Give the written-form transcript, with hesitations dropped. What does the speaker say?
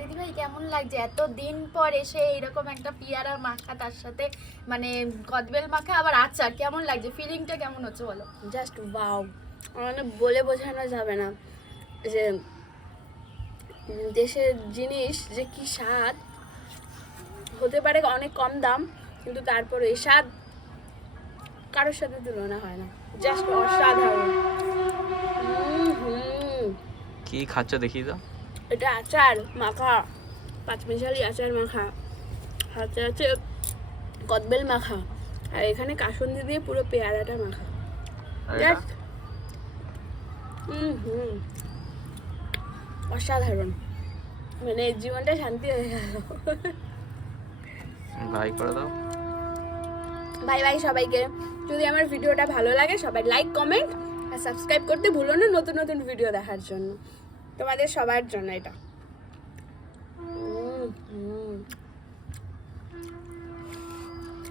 দিদিভাই কেমন লাগছে এত দিন পর এসে এরকম একটা পিয়ারা মাখা, তার সাথে মানে কদবেল মাখা আবার আচার, কেমন লাগছে? ফিলিংটা কেমন হচ্ছে বলো? জাস্ট ওয়াও, মানে বলে বোঝানো যাবে না যে দেশের জিনিস যে কি স্বাদ। হতে পারে অনেক কম দাম, কিন্তু তারপরে এই স্বাদ কারোর সাথে তুলনা হয় না, জাস্ট অসাধারণ। কি খাচ্ছ দেখি তো? এটা আচার মাখা, পাঁচমিশালি আচার মাখা, হাতে আছে কদবেল মাখা, আর এখানে কাসুন্দি দিয়ে পুরো পেয়ারাটা মাখা। আর এটা? Just অসাধারণ, মানে জীবনটা শান্তি হয়ে গেল। বাই করে দাও। বাই বাই সবাইকে। যদি আমার ভিডিওটা ভালো লাগে সবাই লাইক, কমেন্ট আর সাবস্ক্রাইব করতে ভুলো না, নতুন নতুন ভিডিও দেখার জন্য। তোমাদের সবার জন্য এটা।